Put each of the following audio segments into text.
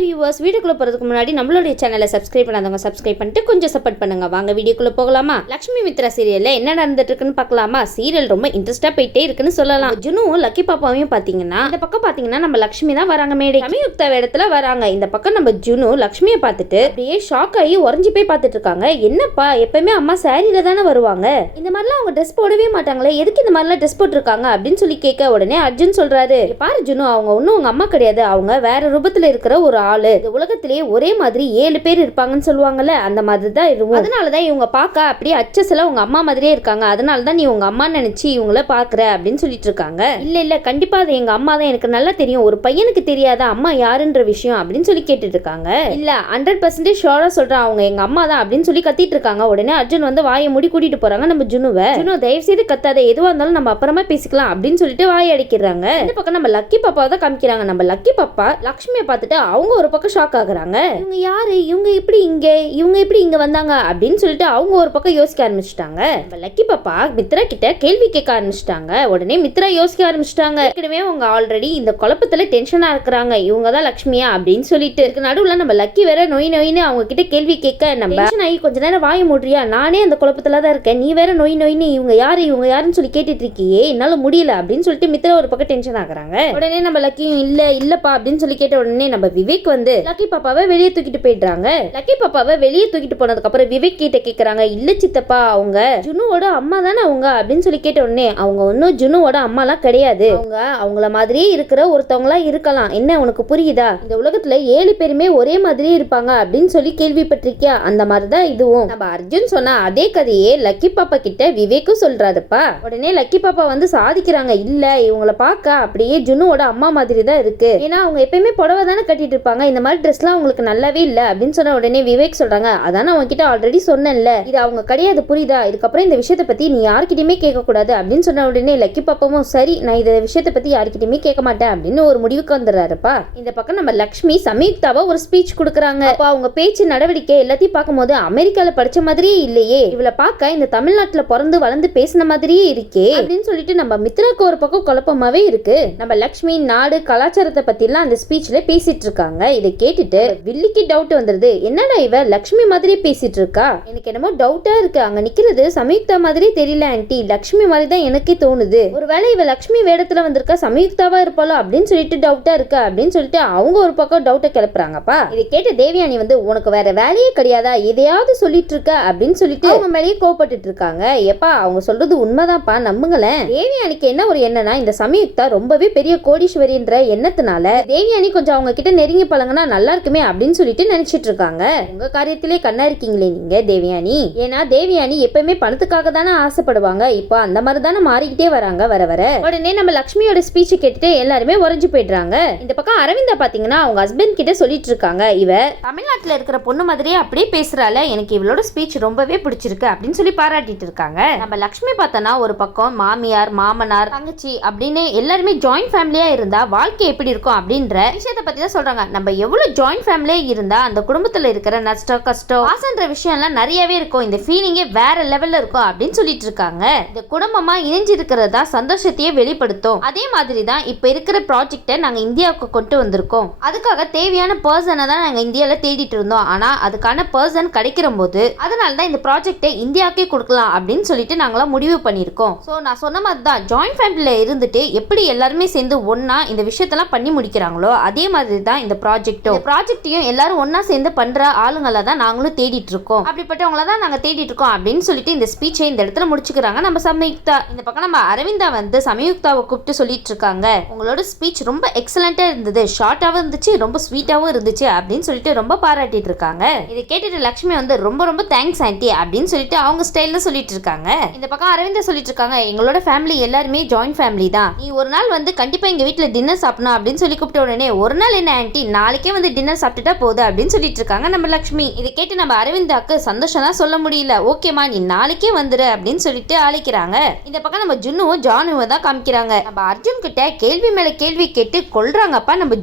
Viewers, வீடியோக்குள்ள போறதுக்கு முன்னாடி நம்மளுடைய சேனலை சப்ஸ்கிரைப் பண்ணாதவங்க சப்ஸ்கிரைப் பண்ணிட்டு கொஞ்சம் சப்போர்ட் பண்ணுங்க. வாங்க வீடியோக்குள்ள போகலாமா? லட்சுமி மித்ரா சீரியல்ல என்ன நடந்துட்டு இருக்குன்னு பார்க்கலாமா? சீரியல் ரொம்ப இன்ட்ரெஸ்டா போயிட்டே இருக்குன்னு சொல்லலாம். ஜுனுவும் லக்கி பாப்பாவையும் பாத்தீங்கன்னா இந்த பக்கம் பாத்தீங்கன்னா நம்ம லட்சுமி தான் வராங்க மேடை. சமயுக்தா இடத்துல வராங்க. இந்த பக்கம் நம்ம ஜுனு லட்சுமியை பார்த்துட்டு அப்படியே ஷாக் ஆகி உறைஞ்சு போய் பார்த்துட்டு இருக்காங்க. என்னப்பா எப்பவுமே அம்மா சாரியில தானே வருவாங்க, இந்த மாதிரிலாம் அவங்க ட்ரெஸ் போடவே மாட்டாங்களே, எதுக்கு இந்த மாதிரிலாம் ட்ரெஸ் போட்டிருக்காங்க அப்படின்னு சொல்லி கேட்க உடனே அர்ஜுன் சொல்றாரு, பாரு ஜுனு, அவங்க ஒன்னும் உங்க அம்மா கிடையாது, அவங்க வேற ரூபத்துல இருக்கிற ஒரு ஆளு. இந்த உலகத்திலேயே ஒரே மாதிரி 7 பேர் இருப்பாங்கன்னு சொல்லுவாங்கல்ல, அந்த மாதிரி தான் இருக்கும். அதனாலதான் இவங்க பார்க்க அப்படியே அச்சஸ்ல உங்க அம்மா மாதிரியே இருக்காங்க. அதனாலதான் நீ உங்க அம்மா நினைச்சு இவங்கள பாக்குற அப்படின்னு சொல்லிட்டு இருக்காங்க. இல்ல கண்டிப்பா அது எங்க அம்மா தான், எனக்கு நல்லா தெரியும். ஒரு பையனுக்கு தெரியாத அம்மா யாருன்ற விஷயம் அப்படின்னு சொல்லி கேட்டுட்டு இருக்காங்க. இல்ல 100% ஷோரா சொல்றேன், அவங்க எங்க அம்மா தான் அப்படின்னு சொல்லி கத்திட்டு இருக்காங்க. உடனே அர்ஜுன் வந்து வாயை மூடி கூட்டிட்டு போறாங்க நம்ம ஜுனுவை. ஜுனு தயவு செய்து கத்தாத, எதுவா இருந்தாலும் நம்ம அப்புறமா பேசிக்கலாம் அப்படின்னு சொல்லிட்டு வாயை அடிக்கிறாங்க. இந்த பக்கம் நம்ம லக்கி பாப்பாவை தான் காமிக்கிறாங்க. நம்ம லக்கி பாப்பா லட்சுமியை பார்த்துட்டு அவங்க ஒரு பக்கம் ஷாக் ஆகுறாங்க. இவங்க யாரு, இவங்க எப்படி இங்க வந்தாங்க அப்படின்னு சொல்லிட்டு அவங்க ஒரு பக்கம் யோசிக்க ஆரம்பிச்சிட்டாங்க. நம்ம லக்கி பாப்பா மித்ரா கிட்ட கேள்வி கேட்க ஆரம்பிச்சிட்டாங்க. உடனே மித்ரா யோசிக்க ஆரம்பிச்சிட்டாங்க. ஏற்கனவே அவங்க ஆல்ரெடி இந்த குழப்பத்துல டென்ஷனா இருக்கிறாங்க, இவங்க தான் லட்சுமியா அப்படின்னு சொல்லிட்டு. நடுவுல நம்ம லக்கி வேற நொயின்னு அவங்க கிட்ட கேள்வி கேட்க நம்ம டென்ஷன் ஆகி கொஞ்ச நேரம் வாய மூடுறியா, நானே அந்த குழப்பத்துல தான் இருக்கேன், நீ வேற நொயின்னு இவங்க யாருன்னு சொல்லி கேட்டுட்டு இருக்கியே, என்னால முடியல அப்படின்னு சொல்லிட்டு மித்ரா ஒரு பக்கம் டென்ஷன் ஆகுறாங்க. உடனே நம்ம லக்கியும் இல்லப்பா அப்படின்னு சொல்லி கேட்ட உடனே நம்ம விவேக் வந்து லக்கி பாப்பாவை வெளியே தூக்கிட்டு போயிடுறாங்க. லக்கி பாப்பாவை வெளியே தூக்கிட்டு போனதுக்கு அப்புறம் விவேக் கிட்ட கேக்குறாங்க, இல்ல சித்தப்பா அவங்க ஜுனுவோட அம்மா தானே அவங்க அப்படின்னு சொல்லி கேட்ட உடனே அவங்க ஒன்னும் ஜுனுவோட அம்மாலாம் கிடையாது, அவங்க அவங்கள மாதிரியே இருக்கிற ஒருத்தவங்களா இருக்கலாம், என்ன உனக்கு புரியுதா, இந்த உலகத்துல 7 பேருமே ஒரே மாதிரியே இருப்பாங்க அப்படின்னு சொல்லி கேள்விப்பட்டிருக்கியா, அந்த மாதிரிதான் இதுவும். நம்ம அர்ஜுன் சொன்ன அதே கதையே லக்கி பாப்பா கிட்ட விவேக்கும் சொல்றாருப்பா. உடனே லக்கி பாப்பா வந்து சாதிக்கிறாங்க, இல்ல இவங்கள பார்க்க அப்படியே ஜுனுவோட அம்மா மாதிரி தான் இருக்கு, ஏன்னா அவங்க எப்பயுமே புடவை தானே கட்டிட்டு இருப்பாங்க, இந்த மாதிரி ட்ரெஸ்லாம் அவங்களுக்கு நல்லாவே இல்ல அப்படின்னு சொன்ன உடனே விவேக் சொல்றாங்க, அதான அவங்க கிட்ட ஆல்ரெடி சொன்னேன்ல, இது அவங்க கிடையாது புரியுதா, இதுக்கப்புறம் இந்த விஷயத்தை பத்தி நீ யார்கிட்டயுமே கேட்க கூடாது அப்படின்னு சொன்ன உடனே லக்கி பாப்பாவும் சரி நான் இந்த விஷயத்தை பத்தி யார்கிட்டயுமே கேட்க மாட்டேன் அப்படின்னு ஒரு முடிவுக்கு வந்துடுறாருப்பா. இந்த பக்கம் நம்ம லட்சுமி சமயுக்தாவா ஒரு ஸ்பீச் கொடுக்குறாங்க. அப்ப அவங்க பேச்சு நடவடிக்கை எல்லாத்தையும் பார்க்கும்போது அமெரிக்கால படிச்ச மாதிரியே இல்லையே, இவளை பார்க்க இந்த தமிழ்நாட்டுல பிறந்து வளர்ந்து பேசின மாதிரியே இருக்கே அப்படின்னு சொல்லிட்டு நம்ம மித்ராக்கு ஒரு பக்கம் குழப்பமாவே இருக்கு. நம்ம லட்சுமி நாடு கலாச்சாரத்தை பத்தி எல்லாம் அந்த ஸ்பீச்ல பேசிட்டு இருக்காங்க. இதை கேட்டுட்டு வில்லிக்கு டவுட் வந்துருது, என்னடா இவ லட்சுமி மாதிரி பேசிட்டு இருக்கா, எனக்கு என்னமோ டவுட்டா இருக்கு, அங்க நிக்கிறது சமயுக்தா மாதிரி தெரியல ஆன்ட்டி, லட்சுமி மாதிரி தான் எனக்கே தோணுது, ஒருவேளை இவ லட்சுமி வேடத்துல வந்திருக்கா சமயுக்தாவா இருப்பாளோ அப்படின்னு சொல்லிட்டு டவுட்டா இருக்கு அப்படின்னு சொல்லிட்டு அவங்க ஒரு பக்கம் டவுட்டை கிளப்புறாங்கப்பா. இதை கேட்ட தேவயானி வந்து உனக்கு வேற வேலையே கிடையாதா, எதையாவது சொல்லிட்டு இருக்க அப்படின்னு சொல்லிட்டு அவங்க மேலேயே கோபப்பட்டு இருக்காங்க. எப்பா அவங்க சொல்றது உண்மைதான்ப்பா, நம்புங்களேன். தேவயானிக்கு என்ன ஒரு எண்ணம்னா, இந்த சமயுக்தா ரொம்பவே பெரிய கோடீஸ்வரின்ற எண்ணத்தினால தேவயானி கொஞ்சம் அவங்க கிட்ட நெருங்கி பழங்கினா நல்லா இருக்குமே அப்படின்னு சொல்லிட்டு நினைச்சிட்டு இருக்காங்க. உங்க காரியத்திலே கண்ணா இருக்கீங்களே நீங்க தேவயானி, ஏன்னா தேவயானி எப்பவுமே பணத்துக்காக தானே ஆசைப்படுவாங்க, இப்போ அந்த மாதிரி தானே மாறிக்கிட்டே வராங்க வர வர. உடனே நம்ம லட்சுமியோட ஸ்பீச் கேட்டுட்டு எல்லாருமே உறைஞ்சு போயிடுறாங்க. இந்த பக்கம் அரவிந்தா பாத்தீங்கன்னா அவங்க ஹஸ்பண்ட் கிட்ட சொல்லிட்டு இருக்காங்க, இவ தமிழ்நாட்டுல இருக்கிற பொண்ணு மாதிரியே அப்படியே பேசுறால, எனக்கு இவளோட ஸ்பீச் ரொம்பவே பிடிச்சிருக்கு அப்படின்னு சொல்லி பாராட்டிட்டு இருக்காங்க. நம்ம லட்சுமி பார்த்தனா ஒரு பக்கம் மாமியார் மாமனார் தங்கச்சி அப்படின்னு எல்லாருமே ஜாயிண்ட் ஃபேமிலியா இருந்தா வாழ்க்கை எப்படி இருக்கும் அப்படின்ற விஷயத்தை பத்தி தான் சொல்றாங்க. நம்ம எவ்வளவு ஜாயிண்ட் ஃபேமிலியா இருந்தா அந்த குடும்பத்துல இருக்கிற நஷ்டம் கஷ்டம் ஆசைன்ற விஷயம் எல்லாம் நிறையவே இருக்கும், இந்த ஃபீலிங்கே வேற லெவல்ல இருக்கும் அப்படின்னு சொல்லிட்டு இருக்காங்க. இந்த குடும்பமா இணைஞ்சு இருக்கிறதா சந்தோஷத்தையே வெளிப்படுத்தும். அதே மாதிரி தான் இப்ப இருக்கிற ப்ராஜெக்டை நாங்க இந்தியாவுக்கு கொண்டு வந்திருக்கோம், அதுக்காக தேவையான பர்சனை தான் நாங்க இந்தியால தேடிட்டு இருந்தோம், ஆனா அதுக்கான பர்சன் கிடைக்கிற போது அதனால தான் இந்த ப்ராஜெக்டை இந்தியாவுக்கே கொடுக்கலாம் அப்படின்னு சொல்லிட்டு நாங்களாம் முடிவு பண்ணியிருக்கோம். ஸோ நான் சொன்ன மாதிரி தான் ஜாயிண்ட் ஃபேமிலியில இருந்துட்டு எப்படி எல்லாருமே சேர்ந்து ஒன்னா இந்த விஷயத்தெல்லாம் பண்ணி முடிக்கிறாங்களோ அதே மாதிரி தான் இந்த ப்ராஜெக்டையும் எல்லாரும் ஒன்னா சேர்ந்து பண்ற ஆளுங்களை தான் நாங்களும் தேடிட்டு இருக்கோம், அப்படிப்பட்டவங்கள தான் நாங்க தேடிட்டு இருக்கோம் அப்படின்னு சொல்லிட்டு இந்த ஸ்பீச்சை இந்த இடத்துல முடிச்சுக்கிறாங்க நம்ம சமயுக்தா. இந்த பக்கம் நம்ம அரவிந்தா வந்து சமயுக்தாவை கூப்பிட்டு சொல்லிட்டு இருக்காங்க, உங்களோட ஸ்பீச் ரொம்ப எக்ஸலண்டா இருந்தது, ஷார்ட்டாவும் இருந்துச்சு, ரொம்ப ஸ்வீட்டாவும் இருந்துச்சு அப்படின்னு சொல்லிட்டு ரொம்ப பாராட்டிட்டு இருக்காங்க. இதை கேட்டுட்டு லட்சுமி வந்து ரொம்ப ரொம்ப தேங்க்ஸ் ஆன்ட்டி அப்படின்னு சொல்லிட்டு அவங்க ஸ்டைல்ல சொல்லிட்டு இருக்காங்க. இந்த பக்கம் அரவிந்தா சொல்லிட்டு இருக்காங்க, எங்களோட ஃபேமிலி எல்லாருமே ஜாயிண்ட் ஃபேமிலி தான், நீ ஒரு நாள் வந்து கண்டிப்பா எங்க வீட்டுல டின்னர் சாப்பிடணும் அப்படின்னு சொல்லி கூப்பிட்ட உடனே ஒரு நாள் என்ன ஆன்ட்டி நாளைக்கே வந்து டின்னர் சாப்பிட்டுட்டா போகுது அப்படின்னு சொல்லிட்டு இருக்காங்க நம்ம லட்சுமி. இதை கேட்டு நம்ம அரவிந்தாக்கு சந்தோஷம் தான் சொல்ல முடியல, ஓகேமா நீ நாளைக்கே வந்துரு அப்படின்னு சொல்லிட்டு அழைக்கிறாங்க. இந்த பக்கம் நம்ம ஜுன்னுவும் ஜானுவும் தான் காமிக்கிறாங்க. நம்ம அர்ஜுன் கிட்ட கேள்வி மேல கேள்வி கேட்டு கொல்றாங்கப்பா நம்ம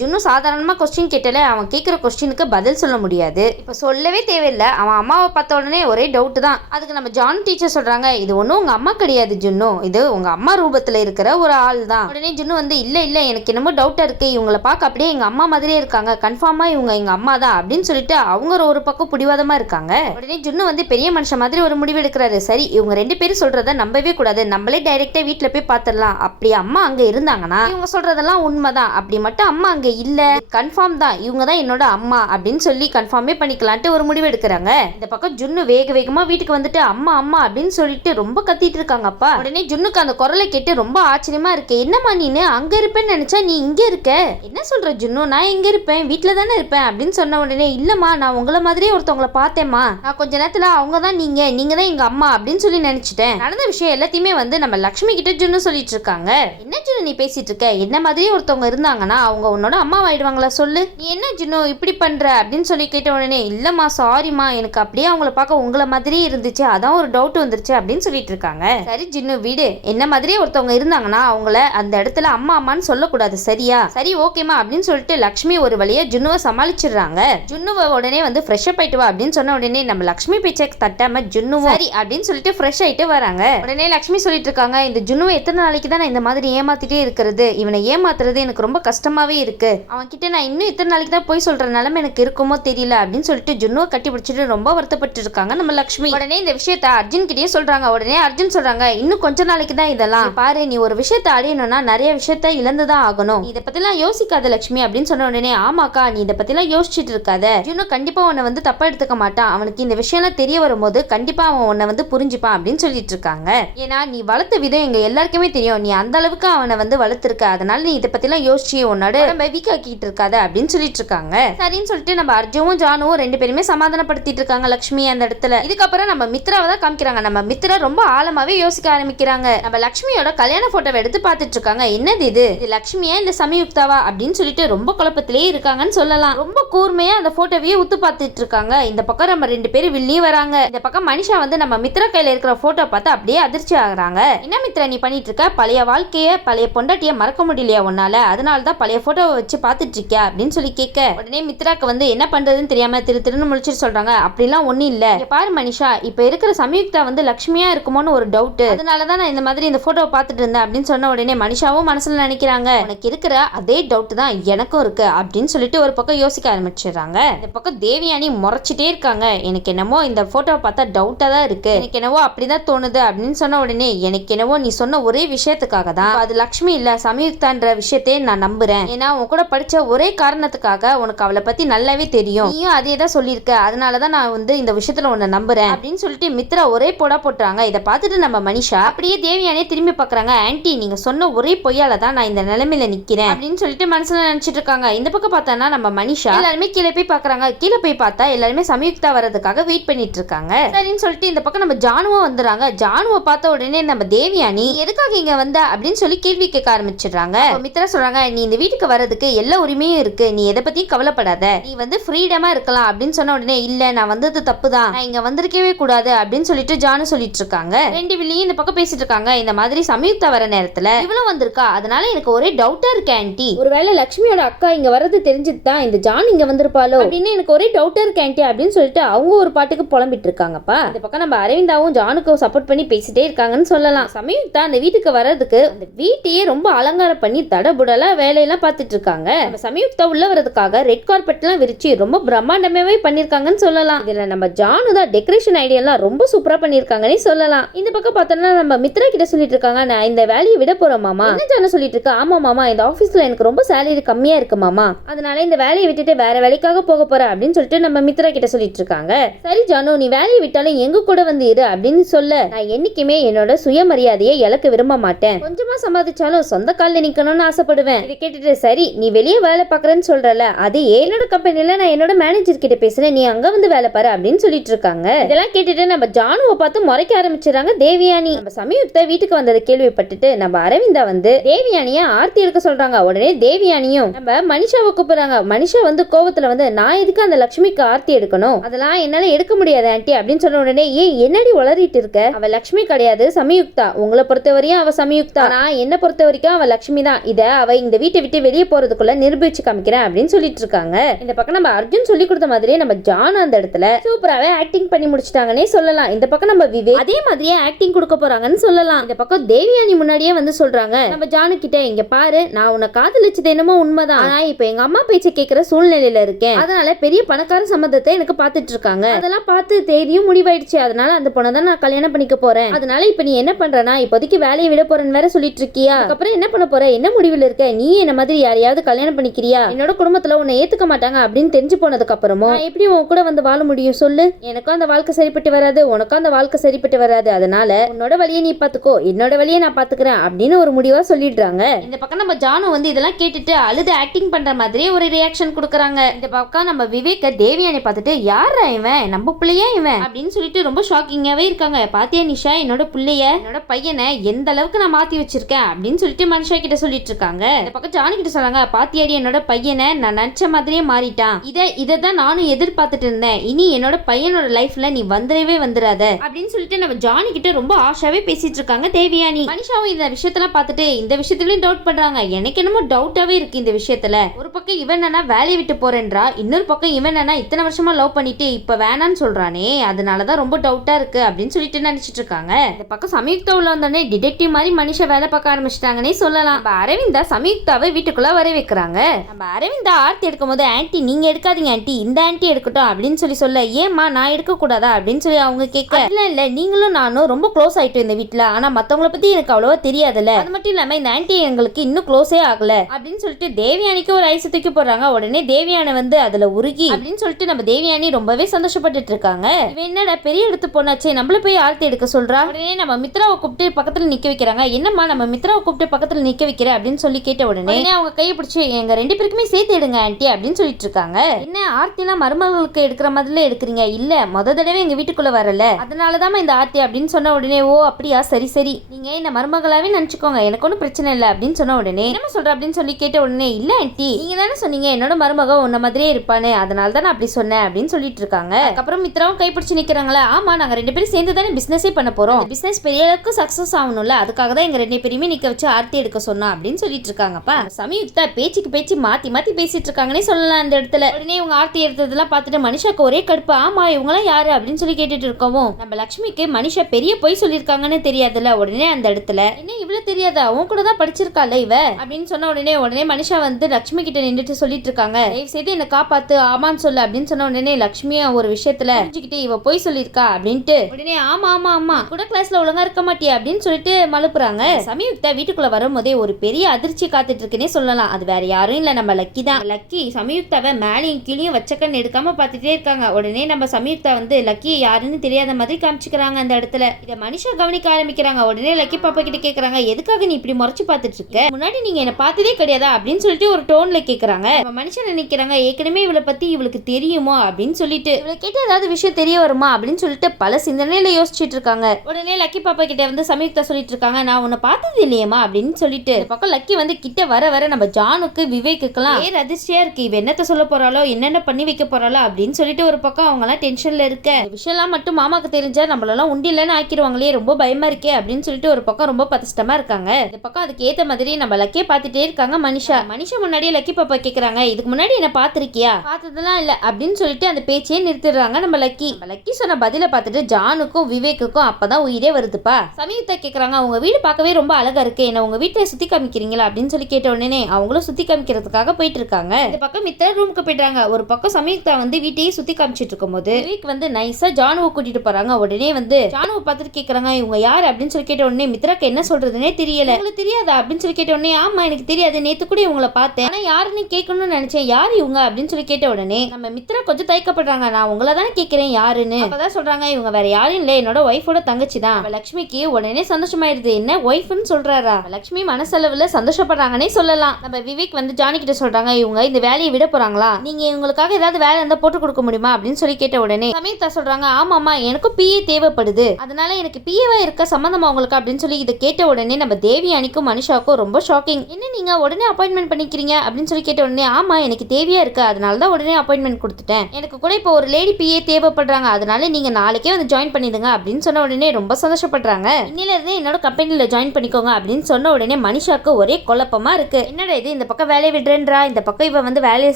ஜுன்னு சாதாரணமா கொஸ்டின் கேட்டாலே அவன் கேட்கிற கொஸ்டினுக்கு பதில் சொல்ல முடியாது, இப்ப சொல்லவே தேவையில்லை, அவன் அம்மாவை பார்த்த உடனே ஒரே டவுட் தான். அதுக்கு நம்ம ஜான் டீச்சர் சொல்றாங்க, இது ஒன்றும் உங்க அம்மா கிடையாது ஜுன்னு, இது உங்க அம்மா ரூபத்துல இருக்கிற ஒரு ஆள் தான். உடனே ஜுன்னு வந்து இல்ல எனக்கு என்னமோ டவுட்டா இருக்கு, இவங்களை பார்க்க அப்படியே எங்க அம்மா மாதிரியே இருக்காங்க, கன்ஃபார்மா இவங்க எங்க அம்மா தான் அப்படின்னு சொல்லிட்டு அவங்க ஒரு பக்கம் பிடிவாதமா இருக்காங்க. உடனே ஜுன்னு வந்து பெரிய மனுஷன் மாதிரி ஒரு முடிவு எடுக்கிறாரு. சரி, இவங்க 2 பேரும் சொல்றத நம்பவே கூடாது, நம்மளே டைரக்டா வீட்டுல போய் பாத்துடலாம். அப்படி அம்மா அங்க இருந்தாங்கன்னா இவங்க சொல்றதெல்லாம் உண்மைதான், அப்படி மட்டும் அம்மா அங்க இல்ல, கன்ஃபார்ம் தான் இவங்க தான் என்னோட அம்மா அப்படின்னு சொல்லி கன்ஃபார்மே பண்ணிக்கலான்ட்டு ஒரு முடிவு எடுக்கிறாங்க. இந்த பக்கம் ஜுன்னு வேகமா வீட்டுக்கு வந்துட்டு அம்மா அம்மா அப்படின்னு சொல்லிட்டு ரொம்ப கத்திட்டு இருக்காங்க அப்பா. உடனே ஜுன்னுக்கு அந்த குரலை கேட்டு ரொம்ப ஆச்சரியமா இருக்கு. என்னம்மா நீனு அங்க இருப்பேன்னு நினைச்சா நீ இங்க இருக்க, என்ன சொல்ற ஜுன்னு? நான் எங்க இருப்பேன், வீட்டுல தானே இருப்பேன் அப்படின்னு சொன்ன உடனே இல்லம்மா, நான் உங்களை மாதிரியே ஒருத்தவங்களை பார்த்தேம்மா, நான் கொஞ்ச நேரத்துல அவங்க தான் நீங்க தான் எங்க அம்மா அப்படின்னு சொல்லி நினைச்சிட்டேன். நடந்த விஷயம் எல்லாத்தையுமே வந்து நம்ம லக்ஷ்மி கிட்ட ஜுன்னு சொல்லிட்டு இருக்காங்க. என்ன ஜுன்னு நீ பேசிட்டு இருக்க, என்ன மாதிரியே ஒருத்தவங்க இருந்தாங்கன்னா அவங்க உன்னோட அம்மா ஆயிடுவாங்களா சொல்லு, நீ என்ன ஜுன்னு இப்படி பண்ற அப்படின்னு சொல்லி கேட்ட உடனே இல்லம்மா சாரிம்மா, எனக்கு அப்படியே அவங்கள பார்க்க உங்களை மாதிரியே இருந்துச்சு, அதான் ஒரு டவுட் வந்துருச்சு அப்படின்னு சொல்லிட்டு இருக்காங்க. சரி ஜின்னு வீடு, என்ன மாதிரியே ஒருத்தவங்க இருந்தாங்கன்னா அவங்கள அந்த இடத்துல அம்மா அம்மான்னு சொல்லக்கூடாது, சரியா? சரி ஓகேமா அப்படின்னு சொல்லிட்டு லக்ஷ்மி ஒரு வழியா ஜுன்னுவை சமாளிச்சிடுறாங்க. ஜுன்னுவை உடனே வந்து ஃப்ரெஷ் அப் ஆயிட்டு வா அப்படின்னு சொன்ன உடனே நம்ம லக்ஷ்மி பேச்சை தட்டாம ஜுன்னுவும் சரி அப்படின்னு சொல்லிட்டு ஃப்ரெஷ் ஆயிட்டு வராங்க. உடனே லக்ஷ்மி சொல்லிட்டு இருக்காங்க, இந்த ஜுன்னுவை எத்தனை நாளைக்கு தான் நான் இந்த மாதிரி ஏமாத்திட்டே இருக்கிறது, இவனை ஏமாத்துறது எனக்கு ரொம்ப கஷ்டமாவே இருக்கு, அவன் கிட்ட நான் இன்னும் இத்தனை நாளைக்கு தான் போய் சொல்ற நிலைமை எனக்கு இருக்குமோ தெரியல அப்படின்னு சொல்லிட்டு ஜுன்னுவை கட்டி பிடிச்சிட்டு ரொம்ப வருத்தப்பட்டு இருக்காங்க நம்ம லக்ஷ்மி. உடனே இந்த விஷயத்த அர்ஜுன் கிட்டே சொல்றாங்க. உடனே அர்ஜுன் சொல்றாங்க, இன்னும் கொஞ்ச நாளைக்கு தான் இதெல்லாம் பாரு, நீ ஒரு விஷயத்த அடையணும்னா நிறைய விஷயத்த இழந்துதான் ஆகணும், இதை பத்திலாம் யோசிக்காத லட்சுமி அப்படின்னு சொன்ன உடனே ஆமாக்கா நீ இதை பத்திலாம் யோசிச்சுட்டு இருக்காத, ஜுன்னு கண்டிப்பா உன்னை வந்து தப்பா எடுத்துக்க மாட்டான், அவனுக்கு இந்த விஷயம்லாம் தெரிய வரும்போது கண்டிப்பா அவன் உன்னை வந்து புரிஞ்சுப்பான் அப்படின்னு சொல்லிட்டு இருக்காங்க. ஏன்னா நீ வளர்த்த விதம் எங்க எல்லாருக்குமே தெரியும், நீ அந்த அளவுக்கு அவனை வந்து வளர்த்துருக்க, அதனால நீ இதை பத்திலாம் யோசிச்சு உன்னோட நம்ம வீக் ஆக்கிட்டு இருக்காத அப்படின்னு சொல்லிட்டு இருக்காங்க. சரின்னு சொல்லிட்டு நம்ம அர்ஜுனும் ஜானுவும் 2 பேருமே சமாதானப்படுத்திட்டு இருக்காங்க லக்ஷ்மி அந்த இடத்துல. இதுக்கப்புறம் நம்ம மித்ராவை தான் காமிக்கிறாங்க. நம்ம மித்ரா ரொம்ப ஆழமாவே யோசிக்க ஆரம்பிக்கிறாங்க. நம்ம லக்ஷ்மியோட கல்யாண போட்டோவை எடுத்து பார்த்துட்டு இருக்காங்க. என்னது இது லக்ஷ்மியா இந்த சமயுக்தாவா அப்படின்னு சொல்லிட்டு ரொம்ப குழப்பத்திலே இருக்காங்கன்னு சொல்லலாம். ரொம்ப கூர்மையா அந்த போட்டோவையே உத்து பார்த்துட்டு இருக்காங்க. இந்த பக்கம் நம்ம 2 பேரும் வில்லியும் வராங்க. இந்த பக்கம் மனிஷா வந்து நம்ம மித்ரா கையில இருக்கிற போட்டோ பார்த்து அப்படியே அதிர்ச்சி ஆகுறாங்க. என்ன மித்ரா நீ பண்ணிட்டு இருக்க, பழைய வாழ்க்கைய பழைய பொண்டாட்டிய மறக்க முடியலையா உன்னால, அதனால தான் பழைய போட்டோவை வச்சு பார்த்துட்டு இருக்கியா அப்படின்னு சொல்லி கேட்க உடனே மித்ராக்கு வந்து என்ன பண்றதுன்னு தெரியாம திருன்னு முழிச்சிட்டு சொல்றாங்க, அப்படிலாம் ஒண்ணும் இல்ல, பாரு மனிஷா இப்ப இருக்கிற சமயுக்தா வந்து லக்ஷ்மியா இருக்குமோன்னு ஒரு டவுட், அதனாலதான் நான் இந்த மாதிரி இந்த போட்டோவை பார்த்துட்டு இருந்தேன் அப்படின்னு சொன்ன உடனே மனிஷாவும் மனசுல நினைக்கிறாங்க, உனக்கு இருக்கிற அதே டவுட் தான் எனக்கும் இருக்கு அப்படின்னு சொல்லிட்டு ஒரு பக்கம் யோசிக்க ஆரம்பிச்சிடுறாங்க. இந்த பக்கம் தேவியானி முறைச்சிட்டே இருக்காங்க, எனக்கு என்னமோ இந்த போட்டோவை பார்த்தா டவுட்டா தான் இருக்கு, எனக்கு என்னவோ அப்படிதான் தோணுது அப்படின்னு சொன்ன உடனே எனக்கு என்னவோ நீ சொன்ன ஒரே விஷயத்துக்காக தான் அது லக்ஷ்மி இல்ல சமயுக்தான்ற விஷயத்தையே நான் நம்புறேன், ஏன்னா உன் கூட படிச்ச ஒரே காரணத்துக்காக உனக்கு அவளை பத்தி நல்லாவே தெரியும், நீயும் அதே தான் சொல்லியிருக்க, அதனாலதான் நான் வந்து இந்த விஷயத்துல உன்னை நம்புறேன் அப்படின்னு சொல்லிட்டு மித்ரா ஒரே போடா போட்டுறாங்க. இதை பார்த்துட்டு நம்ம மனிஷா அப்படியே தேவியானே திரும்பி பாக்குறாங்க, ஆன்ட்டி நீங்க சொன்ன ஒரே பொய்யால தான் நான் இந்த நிலைமையில நிக்கிறேன் அப்படின்னு சொல்லிட்டு மனசுல நினைச்சிட்டு இருக்காங்க. இந்த பக்கம் பார்த்தா நம்ம மனிஷா எல்லாருமே கீழே போய் பாக்குறாங்க. கீழே போய் பார்த்தா எல்லாருமே சமயுக்தா வரதுக்காக வெயிட் பண்ணிட்டு இருக்காங்க. சரின்னு சொல்லிட்டு இந்த பக்கம் நம்ம ஜானுவும் வந்துறாங்க. ஜானுவை பார்த்த உடனே நம்ம தேவியானி எதுக்காக இங்க வந்த அப்படின்னு சொல்லி கேள்வி கேட்க ஆரம்பிச்சிடுறாங்க. மித்ரா சொல்றாங்க, நீ இந்த வீட்டுக்கு வர்றதுக்கு எல்லா உரிமையும் இருக்கு, நீ எதை பத்தியும் கவலைப்படாத, நீ வந்து ஃப்ரீடமா இருக்கலாம் அப்படின்னு சொன்ன உடனே இல்ல நான் வந்தது தப்பு தான், நான் இங்க வந்திருக்கவே கூடாது அப்படின்னு சொல்லிட்டு ஜானு சொல்லிட்டு இருக்காங்க. 2 வில்லியும் இந்த பக்கம் பேசிட்டு இருக்காங்க. இந்த மாதிரி சமயுக்தா வர நேரத்துல இவ்வளவு வந்திருக்கா, அதனால எனக்கு ஒரே டவுட்டா இருக்கு ஆன்ட்டி, ஒருவேளை லட்சுமியோட அக்கா இங்க வர்றது தெரிஞ்சுட்டு தான் இந்த ஜான் இங்க வந்திருப்பாளோ அப்படின்னு எனக்கு ஒரே டவுட்டா இருக்கு ஆன்ட்டி அப்படின்னு சொல்லிட்டு அவங்க ஒரு பாட்டுக்கு புலம்பிட்டு இருக்காங்கப்பா. இந்த பக்கம் நம்ம அரவிந்தாவும் ஜானுக்கு சப்போர்ட் பண்ணி பேசிட்டே இருக்காங்கன்னு சொல்லலாம். சமயுக்தா அந்த வீட்டுக்கு வர்றதுக்கு அந்த வீட்டையே ரொம்ப அலங்காரம் பண்ணி தடபுடலா வேலையெல்லாம் பார்த்துட்டு இருக்காங்க. நம்ம சமயுக்தா உள்ள வரதுக்காக ரெட் கார்பெட் எல்லாம் விரிச்சு ரொம்ப பிரம்மாண்டமாவே பண்ணிருக்காங்கன்னு சொல்லலாம். இதுல நம்ம ஜானு தான் டெக்கரேஷன் ஐடியா எல்லாம் ரொம்ப சூப்பரா பண்ணிருக்காங்கன்னு சொல்லலாம். இந்த பக்கம் பார்த்தோம்னா நம்ம மித்ரா கிட்ட சொல்லிட்டு இருக்காங்க, நான் இந்த வேலையை விட போறேன் மாமா. என்ன ஜானு சொல்லிட்டு இருக்கா, ஆமா மாமா இந்த ஆபீஸ்ல எனக்கு ரொம்ப சேலரி கம்மியா இருக்கு மாமா, அதனால இந்த வேலையை விட்டுட்டு வேற வேலைக்காக போக போறேன் அப்படின்னு சொல்லிட்டு நம்ம மித்ரா கிட்ட சொல்லிட்டு இருக்காங்க. சரி ஜானு நீ வேலையை விட்டாலும் எங்க கூட வந்து இரு அப்படின்னு சொல்ல, நான் என்னைக்குமே என்னோட சுயமரியாதையை இழக்க விரும்ப மாட்டேன், கொஞ்சமா சம்பாதிச்சாலும் சொந்த காலில் நிக்கணும்னு ஆசைப்படுவேன். இதை கேட்டுட்டு சரி நீ வெளியே வேலை பாக்குறேன்னு சொல்றல, அது என்னோட கம்பெனில நான் என்னோட மேனேஜர் கிட்ட பேசுறேன், நீ அங்க வந்து வேலை பாரு அப்படின்னு சொல்லிட்டு இருக்காங்க. இதெல்லாம் கேட்டுட்டு நம்ம ஜானுவை பார்த்து முறைக்க ஆரம்பிச்சிடறாங்க தேவியானி. நம்ம சமயுக்தா வீட்டுக்கு வந்ததை கேள்விப்பட்டுட்டு நம்ம அரவிந்தா வந்து தேவியானிய ஆர்த்தி எடுக்க சொல்றாங்க. உடனே தேவியானியும் நம்ம மனிஷாவை கூப்பிடுறாங்க. மனிஷா வந்து கோவத்துல வந்து நான் எதுக்கு அந்த லட்சுமிக்கு ஆர்த்தி எடுக்கணும், அதெல்லாம் என்னால எடுக்க முடியாது ஆன்ட்டி அப்படின்னு சொன்ன உடனே ஏன் என்னடி வளரிட்டு இருக்க, அவ லட்சுமி கிடையாது சமயுக்தா, உங்களை பொறுத்தவரையும் அவ சமயுக்தா, நான் என்ன பொறுத்த வரைக்கும் அவ லட்சுமி தான், இத அவ இந்த வீட்டை விட்டு வெளியே போறதுக்குள்ள நிரூபிச்சு காமிக்கிறேன் அப்படின்னு சொல்லிட்டு இருக்காங்க. இந்த பக்கம் நம்ம அர்ஜுன் சொல்லி கொடுத்த மாதிரியே நம்ம ஜான் அந்த இடத்துல சூப்பராவே ஆக்டிங் பண்ணி முடிச்சிட்டாங்கன்னே சொல்லலாம். இந்த பக்கம் நம்ம விவேக் அதே மாதிரியே ஆக்டிங் கொடுக்க போறாங்கன்னு சொல்லலாம். இந்த பக்கம் தேவியானி முன்னாடியே வந்து சொல்றாங்க நம்ம ஜானு கிட்ட, இங்க பாரு நான் உன்னை காதலிச்சது என்னமோ உண்மைதான், தான். ஆனா இப்ப எங்க அம்மா பேச்சை கேட்கிற சூழ்நிலையில இருக்கேன். அதனால பெரிய பணக்கார சம்பந்தத்தை எனக்கு பாத்துட்டு இருக்காங்க. அதெல்லாம் பார்த்து தேதியும் முடிவாயிடுச்சு. அதனால அந்த பொண்ணை தான் நான் கல்யாணம் பண்ணிக்க போறேன். அதனால இப்ப நீ என்ன பண்றனா, இப்போதைக்கு வேலையை விட போறேன்னு வேற சொல்லிட்டு இருக்கியா? அதுக்கப்புறம் என்ன பண்ண போற? என்ன முடிவில் இருக்க? நீ என்ன மாதிரி யாரையாவது கல்யாணம் பண்ணிக்கிறியா? என்னோட குடும்பத்துல உன்னை ஏத்துக்க மாட்டாங்க அப்படின்னு தெரிஞ்சு போனதுக்கு அப்புறமும் எப்படி உன் கூட வந்து வாழ முடியும் சொல்லு? எனக்கும் அந்த வாழ்க்கை சரிப்பட்டு வராது, உனக்கும் அந்த வாழ்க்கை சரிப்பட்டு வராது. அதனால உன்னோட வழியை நீ பாத்துக்கோ, என்னோட வழியை நான் பாத்துக்கிறேன் அப்படின்னு ஒரு முடிவா சொல்லிடுறாங்க. இந்த பக்கம் நம்ம ஜானு வந்து இதெல்லாம் கேட்டுட்டு அழுது ஆக்டிங் பண்ற மாதிரி ஒரு ரியாக்ஷன் கொடுக்குறாங்க. இந்த பக்கம் நம்ம விவேக்க தேவியானை பார்த்துட்டு யாரா இவன், நம்ம பிள்ளையா இவன் அப்படின்னு சொல்லிட்டு ரொம்ப ஷாக்கிங்காவே இருக்காங்க. பாத்தியா நிஷா, என்னோட பிள்ளைய, என்னோட பையனை எந்த அளவுக்கு நான் மாத்தி வச்சிருக்கேன் அப்படின்னு சொல்லிட்டு மனுஷா கிட்ட சொல்லிட்டு இருக்காங்க. இந்த பக்கம் ஜானு கிட்ட சொல்றாங்க, பாத்தியாடி என்னோட பையனை நான் நினைச்ச மாதிரியே மாறிட்டான். இதை தான் நானும் எதிர்பார்த்துட்டு இருந்தேன். இனி என்னோட பையனோட லைஃப்ல நீ வந்துடவே வந்துடாத அப்படின்னு சொல்லிட்டு நம்ம ஜானி கிட்ட ரொம்ப ஆஷாவே பேசிட்டு இருக்காங்க தேவியானி. மனுஷாவும் இந்த விஷயத்தெல்லாம் பார்த்துட்டு இந்த விஷயத்துலயும் டவுட் பண்றாங்க. எனக்கு என்னமோ டவுட்டாவே இருக்கு இந்த விஷயத்துல. ஒரு பக்கம் இவன் என்னன்னா வேலையை விட்டு போறேன்றா, இன்னொரு பக்கம் இவன் என்னன்னா இத்தனை வருஷமா லவ் பண்ணிட்டு இப்ப வேணான்னு சொல்றானே, அதனாலதான் ரொம்ப டவுட்டா இருக்கு அப்படின்னு சொல்லிட்டு நினைச்சிட்டு இருக்காங்க. இந்த பக்கம் சமயுக்தா உள்ள வந்தோடனே டிடெக்டிவ் மாதிரி மனுஷ வேலை பார்க்க ஆரம்பிச்சிட்டாங்கன்னே சொல்லலாம். நம்ம அரவிந்தா சமயுக்தாவை வீட்டுக்குள்ள வர வைக்கிறாங்க. நம்ம அரவிந்தா ஆர்த்தி எடுக்கும் போது, ஆன்ட்டி நீங்க எடுக்காதீங்க ஆன்ட்டி, இந்த ஆன்ட்டி எடுக்கட்டும் அப்படின்னு சொல்ல, ஏமா நான் எடுக்க கூடாதா அப்படின்னு சொல்லி அவங்க கேட்க, இல்ல நீங்களும் நானும் ரொம்ப க்ளோஸ் ஆயிட்டோம் இந்த வீட்டுல, ஆனா மத்தவங்கள பத்தி எனக்கு அவ்வளவா தெரியாதுல்ல, அது மட்டும் இல்லாம இந்த ஆன்ட்டி எங்களுக்கு இன்னும் க்ளோஸே ஆகல அப்படின்னு சொல்லிட்டு தேவியானிக்கு ஒரு ஐஸ் தூக்கி போடுறாங்க. உடனே தேவியானை வந்து அதுல உருகி அப்படின்னு சொல்லிட்டு நம்ம தேவியானி ரொம்பவே சந்தோஷப்பட்டுட்டு இருக்காங்க. இவன் என்னடா பெரிய எடுத்து போனாச்சே, நம்மள போய் ஆர்த்தி எடுக்க சொல்றா. உடனே நம்ம மித்ராவை கூப்பிட்டு பக்கத்துல நிக்க வைக்கிறாங்க. என்னம்மா நம்ம மித்ராவை கூப்பிட்டு பக்கத்துல நிக்க வைக்கிற அப்படின்னு சொல்லி கேட்ட உடனே அவங்க கையை பிடிச்சி எங்க ரெண்டு பேருக்குமே சேர்த்து எடுங்க ஆன்ட்டி அப்படின்னு சொல்லிட்டு இருக்காங்க. என்ன ஆர்த்தினா மருமகளுக்கு எடுக்கிற மாதிரில எடுக்கிறீங்க? இல்ல முத தடவை எங்க வீட்டுக்குள்ள வரல, அதனாலதான் இந்த ஆர்த்தி அப்படின்னு சொன்ன உடனே, ஓ அப்படியா, சரி சரி நீங்க என்ன மருமகளாவே நினைச்சுக்கோங்க, எனக்கு ஒன்றும் பிரச்சனை இல்லை அப்படின்னு சொன்ன உடனே, என்ன சொல்ற அப்படின்னு சொல்லி கேட்ட உடனே, இல்ல ஆன்ட்டி நீங்க தானே சொன்னீங்க என்னோட மருமக உன்ன மாதிரியே இருப்பானே, அதனால தான் நான் அப்படி சொன்னேன் அப்படின்னு சொல்லிட்டு இருக்காங்க. அதுக்கப்புறம் மித்ராவும் கைப்பிடிச்சு நிக்கிறாங்களா, ஆமா நாங்க ரெண்டு பேரும் சேர்ந்து தானே பிசினஸே பண்ண போறோம், பிசினஸ் பெரிய அளவுக்கு சக்சஸ் ஆகணும்ல, அதுக்காக தான் எங்க ரெண்டு பேருமே நிக்க வச்சு ஆர்த்தி எடுக்க சொன்னோம் அப்படின்னு சொல்லிட்டு இருக்காங்கப்பா. சமயுக்தா பேச்சுக்கு பேச்சு மாத்தி மாத்தி பேசிட்டு இருக்காங்கன்னே சொல்லலாம் அந்த இடத்துல. உடனே இவங்க ஆர்த்தி எடுத்ததெல்லாம் பார்த்துட்டு மனுஷாக்கு ஒரே கடுப்பு. ஆமா இவங்க எல்லாம் யாரு அப்படின்னு சொல்லி கேட்டுட்டு இருக்கவும், நம்ம லட்சுமிக்கு மனுஷா பெரிய பொய் சொல்லிருக்காங்கன்னு தெரியாதுல்ல. உடனே அந்த இடத்துல, என்ன இவ்வளவு தெரியாதா, அவன் கூட தான் படிச்சிருக்கால இவ அப்படின்னு சொன்ன உடனே மனுஷா வந்து லட்சுமி கிட்ட நின்றுட்டு சொல்லிட்டு இருக்காங்க, தயவு செய்து என்ன காப்பாத்து, ஆமான்னு சொல்லு அப்படின்னு சொன்ன உடனே லட்சுமியா ஒரு விஷயத்துல புரிஞ்சுக்கிட்டு இவ பொய் சொல்லிருக்கா அப்படின்ட்டு உடனே ஆமா ஆமா ஆமா கூட கிளாஸ்ல ஒழுங்கா இருக்க மாட்டியா அப்படின்னு சொல்லிட்டு மலுப்புறாங்க. சமயுக்தா வீட்டுக்குள்ள வரும்போதே ஒரு பெரிய அதிர்ச்சி காத்துட்டு இருக்குன்னே சொல்லலாம். அது வேற யாரும் இல்ல, நம்ம லக்கி தான். லக்கி சமயுக்தாவை மேலையும் கீழையும் வச்சக்கன்னு எடுக்காம பார்த்துட்டே இருக்காங்க. உடனே நம்ம சமயுக்தா வந்து லக்கி யாருன்னு தெரியாத மாதிரி காமிச்சுக்கிறாங்க அந்த இடத்துல. இத மனுஷா கவனிக்க ஆரம்பிக்கிறாங்க. உடனே லக்கி பாப்பா கிட்ட கேக்குறாங்க, எதுக்காக நீ இப்படி முறைச்சு பார்த்துட்டு இருக்க, முன்னாடி நீங்க என்ன பார்த்ததே கிடையாதா அப்படின்னு சொல்லிட்டு ஒரு டோன்ல கேக்குறாங்க. மனுஷன் நினைக்கிறாங்க ஏற்கனவே இவளை பத்தி இவளுக்கு தெரியுமோ அப்படின்னு சொல்லிட்டு, இவளை கேட்டு ஏதாவது விஷயம் தெரிய வருமா அப்படின்னு சொல்லிட்டு பல சிந்தனையில யோசிச்சுட்டு இருக்காங்க. உடனே லக்கி பாப்பா கிட்ட வந்து சமயுக்தா சொல்லிட்டு இருக்காங்க, நான் உன்னை பார்த்தது இல்லையேமா அப்படின்னு சொல்லிட்டு. பக்கம் லக்கி வந்து கிட்ட வர வர நம்ம ஜானுக்கு விவேக்குலாம் வேற அதிர்ச்சியா இருக்கு, இவ என்னத்த சொல்ல போறாளோ, என்னென்ன பண்ணி வைக்க போறாளோ அப்படின்னு சொல்லிட்டு ஒரு பக்கம் அவங்க எல்லாம் டென்ஷன்ல இருக்க, விஷயம்லாம் மட்டும் மாமாக்கு தெரிஞ்சா நம்மளெல்லாம் உண்டியலன்னு ஆக்கிடுவாங்களே, ரொம்ப பயமா இருக்கே அப்படின்னு சொல்லிட்டு ஒரு பக்கம் ரொம்ப பதஷ்டமா இருக்காங்க. இந்த பக்கம் அதுக்கு ஏத்த மாதிரி நம்ம லக்கியை பார்த்துட்டே இருக்காங்க. மனுஷா முன்னாடியே லக்கி பாப்பா கேக்குறாங்க, இதுக்கு முன்னாடி என்ன பாத்திருக்கியா? பார்த்ததெல்லாம் இல்ல அப்படின்னு சொல்லிட்டு அந்த பேச்சையே நிறுத்திடுறாங்க. நம்ம லக்கி சொன்ன பதில பார்த்துட்டு ஜானுக்கும் விவேக்குக்கும் அப்பதான் உயிரே வருதுப்பா. சமயுக்தா கேக்குறாங்க, உங்க வீடு பார்க்கவே ரொம்ப அழகா இருக்கு, என்ன உங்க வீட்டை சுத்தி காமிக்கிறீங்களா அப்படின்னு சொல்லி கேட்ட உடனே அவங்களும் சுத்தி காமிக்கிறதுக்காக போயிட்டு இருக்காங்க. இந்த பக்கம் மித்த ரூமுக்கு போயிட்டாங்க. ஒரு பக்கம் சமயுக்தா வந்து வீட்டையே சுத்தி காமிச்சிட்டு இருக்கும் போது விவேக் வந்து நைஸா ஜானுவை கூட்டிட்டு போறாங்க. உடனே வந்து ஜானுவை பார்த்துட்டு கேக்குறாங்க, இவங்க யாரு அப்படின்னு சொல்லி கேட்ட உடனே மித்ராக்கு என்ன சொல்றதுன்னே தெரியல. உங்களுக்கு தெரியாதா அப்படின்னு சொல்லி கேட்ட உடனே, ஆமா எனக்கு தெரியாது, நேத்து கூட இவங்களை பார்த்தேன், ஆனா யாருன்னு கேட்கணும்னு நினைச்சேன், யார் இவங்க அப்படின்னு சொல்லி கேட்ட உடனே நம்ம மித்ரா கொஞ்சம் தயக்கப்படுறாங்க. நான் உங்களை தானே கேட்கிறேன் யாருன்னு. அப்பதான் சொல்றாங்க, இவங்க வேற யாரும் இல்ல, என்னோட ஒய்ஃபோட தங்கச்சி தான். லட்சுமிக்கு உடனே சந்தோஷமாயிருது, என்ன ஒய்ஃப்னு சொல்றாரா. லட்சுமி மனசளவுல சந்தோஷப்படுறாங்கன்னே சொல்லலாம். நம்ம விவேக் வந்து ஜானி கிட்ட சொல்றாங்க, இவங்க இந்த வேலையை விட போறாங்களா, நீங்க இவங்களுக்காக ஏதாவது வேலை இருந்தா போட்டு கொடுக்க முடியுமா அப்படின்னு சொல்லி கேட்ட உடனே சமயுக்தா சொல்றாங்க, ஆமாமா எனக்கும் பிஏ தேவைப்படுது, அதனால எனக்கு பிஏவா இருக்க சம்பந்தமா உங்களுக்கு அப்படின்னு சொல்லி இதை கேட்ட உடனே நம்ம தேவியானிக்கும் மனுஷாக்கும் ரொம்ப ஷாக்கிங். என்ன நீங்க உடனே அப்பாயின்மெண்ட் பண்ணிக்கிறீங்க அப்படின்னு சொல்லி கேட்ட உடனே, ஆமா எனக்கு தேவையா இருக்கு, அதனால தான் உடனே அப்பாயின்மெண்ட் கொடுத்துட்டேன், எனக்கு கூட இப்போ ஒரு லேடி பிஏ தேவைப்படுறாங்க, அதனால நீங்க நாளைக்கே வந்து ஜாயின் பண்ணிடுங்க அப்படின்னு சொன்ன உடனே ரொம்ப சந்தோஷப்படுறாங்க. இன்னில இருந்து என்னோட கம்பெனில ஜாயின் பண்ணிக்கோங்க அப்படின்னு சொன்ன உடனே மனுஷாக்கு ஒரே குழப்பமா இருக்கு. என்னடா இது, இந்த பக்கம் வேலையை விடுறேன்றா, இந்த பக்கம் இவ வந்து வேலையை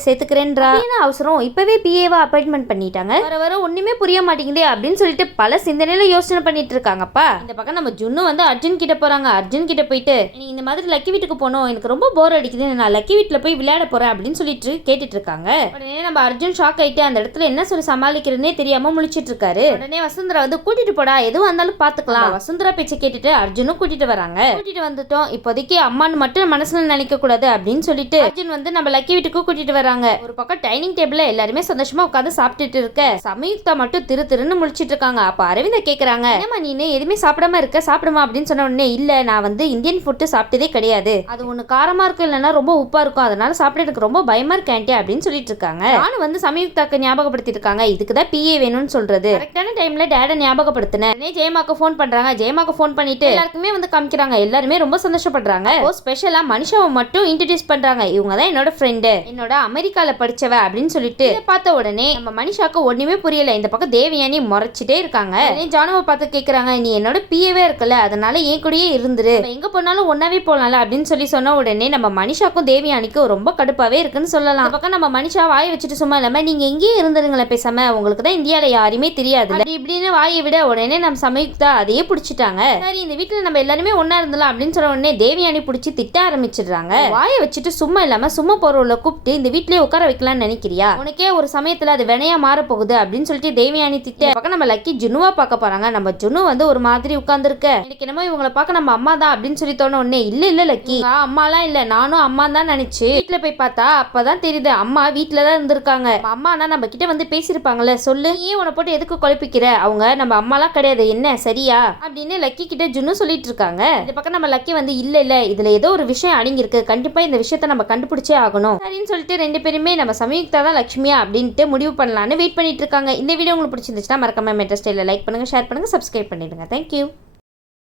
சேர்த்துக்கிறேன்றா, என்ன அவசரம், இப்பவே பிஏவா அப்பாயின்மெண்ட் பண்ணிட்டாங்க, வர ஒண்ணுமே புரிய மாட்டேங்குதே அப்படின்னு சொல்லிட்டு பல சிந்தனையில யோசனை பண்ணிட்டு இருக்காங்கப்பா. இந்த பக்கம் நம்ம ஜுன்னு வந்து அர்ஜுன் கிட்ட போறாங்க. அர்ஜுன் கிட்ட போயிட்டு, நீ இந்த மாதிரி லக்கி வீட்டுக்கு போனோம், எனக்கு ரொம்ப போர் அடிக்குது, நான் லக்கி லக்கி வீட்டுல போய் விளையாட போறேன் அப்படின்னு சொல்லிட்டு கேட்டுட்டு இருக்காங்க. உடனே நம்ம அர்ஜுன் ஷாக் ஆயிட்டு அந்த இடத்துல என்ன சொல்லி சமாளிக்கிறதுனே தெரியாம முழிச்சிட்டு இருக்காரு. உடனே வசுந்தரா வந்து கூட்டிட்டு போடா, எதுவும் வந்தாலும் பாத்துக்கலாம். வசுந்தரா பேச்சை கேட்டுட்டு அர்ஜுனும் கூட்டிட்டு வராங்க. கூட்டிட்டு வந்துட்டோம், இப்போதைக்கு அம்மான்னு மட்டும் மனசுல நினைக்க கூடாது அப்படின்னு சொல்லிட்டு அர்ஜுன் வந்து நம்ம லக்கி வீட்டுக்கு கூட்டிட்டு வராங்க. ஒரு பக்கம் டைனிங் டேபிள்ல எல்லாருமே சந்தோஷமா உட்காந்து சாப்பிட்டுட்டு இருக்க சமயுக்தா மட்டும் திருன்னு முழிச்சிட்டு இருக்காங்க. அப்ப அரவிந்த கேக்குறாங்க, என்னமா நீ எதுவுமே சாப்பிடாம இருக்க, சாப்பிடுமா அப்படின்னு சொன்ன உடனே இல்ல நான் வந்து இந்தியன் ஃபுட்டு சாப்பிட்டதே கிடையாது, அது ஒண்ணு காரமா இருக்கும் இல்லைன்னா ரொம்ப உப்பா இருக்கும், அதனால சாப்பிட எனக்கு ரொம்ப பயமா இருக்கு ஆண்டி அப்படின்னு சொல்லிட்டு இருக்காங்க. நானும் வந்து சமயுக்தாக்கு ஞாபகப்படுத்திட்டு இருக்காங்க, இதுக்குதான் பிஏ வேணும்னு சொல்றது. கரெக்டான டைம்ல டேட ஞாபகப்படுத்தினேன். ஜெயமாக்கு ஃபோன் பண்றாங்க. ஜெயமாக்கு ஃபோன் பண்ணிட்டு எல்லாருக்குமே வந்து காமிக்கிறாங்க. எல்லாருமே ரொம்ப சந்தோஷப்படுறாங்க. ஸ்பெஷலா மனிஷாவை மட்டும் இன்ட்ரோடியூஸ் பண்றாங்க. இவங்க தான் என்னோட ஃப்ரெண்டு, என்னோட அமெரிக்கால படிச்சவ அப்படின்னு சொல்லிட்டு பார்த்த உடனே நம்ம மனிஷாக்கு ஒண்ணுமே புரியல. இந்த பக்கம் தேவயானி முறைச்சிட்டே இருக்காங்க. ஜானுவை பார்த்து கேக்குறாங்க, நீ என்னோட பிஏவே இருக்கல, அதனால என் கூடயே இருந்துரு, எங்க போனாலும் ஒன்னாவே போலாம்ல அப்படின்னு சொல்லி சொன்ன உடனே நம்ம மனிஷாக்கும் தேவயானிக்கும் ரொம்ப கடுப்பாவே இருக்குன்னு சொல்லலாம். அந்த பக்கம் நம்ம மனிஷா வாயை வச்சுட்டு சும்மா இல்லாம நீங்க எங்கேயே இருந்துருங்களேன் பேசாம, உங்களுக்கு தான் இந்தியால யாருமே தெரியாது இப்படின்னு வாயை விட உடனே நம்ம சமயுக்தா அதையே பிடிச்சிட்டாங்க. சரி இந்த வீட்டுல நம்ம எல்லாருமே ஒன்னா இருந்தலாம் அப்படின்னு சொன்ன உடனே தேவயானி பிடிச்சி திட்ட ஆரம்பிச்சிடுறாங்க. வாயை வச்சுட்டு சும்மா இல்லாம சும்மா போறவள கூப்பிட்டு இந்த வீட்லயே உட்கார வைக்கலாம்னு நினைக்கிறியா, உனக்கே ஒரு சமயத்துல அது வினையா மாற போகுது அப்படின்னு சொல்லிட்டு தேவயானி திட்ட. பக்கம் நம்ம லக்கி ஜுனுவா பார்க்க போறாங்க. நம்ம ஜுனு வந்து ஒரு மாதிரி உட்கார்ந்து இருக்க, எனக்கு என்னமோ இவங்களை பார்க்க நம்ம அம்மா தான் அப்படின்னு சொல்லி தோண உடனே இல்ல லக்கி அம்மாலாம் இல்ல, நானும் அம்மா தான் நினைச்சு வீட்டுல போய் பார்த்தா அப்பதான் தெரியுது அம்மா வீட்டுலதான் இருந்திருக்காங்க. அம்மானா நம்ம கிட்ட வந்து பேசிருப்பாங்கல்ல, சொல்லு ஏன் உன்னை போட்டு எதுக்கு குழப்பிக்கிற, அவங்க நம்ம அம்மாலாம் கிடையாது என்ன சரியா அப்படின்னு லக்கி கிட்ட ஜுனு சொல்லிட்டு இருக்காங்க. இந்த பக்கம் நம்ம லக்கி வந்து இல்ல இதுல ஏதோ ஒரு விஷயம் அடங்கியிருக்கு, கண்டிப்பா இந்த விஷயத்த நம்ம கண்டுபிடிச்சே ஆகணும் அப்படின்னு சொல்லிட்டு ரெண்டு பேருமே நம்ம சமயுக்தா தான் லட்சுமியா அப்படின்ட்டு முடிவு பண்ணலான்னு வெயிட் பண்ணிட்டு இருக்காங்க. இந்த வீடியோ உங்களுக்கு பிடிச்சிருந்துச்சுன்னா மறக்காம மெட்ரோ ஸ்டைல லைக் பண்ணுங்க, ஷேர் பண்ணுங்க, சப்ஸ்கிரைப் பண்ணிடுங்க. தேங்க்யூ.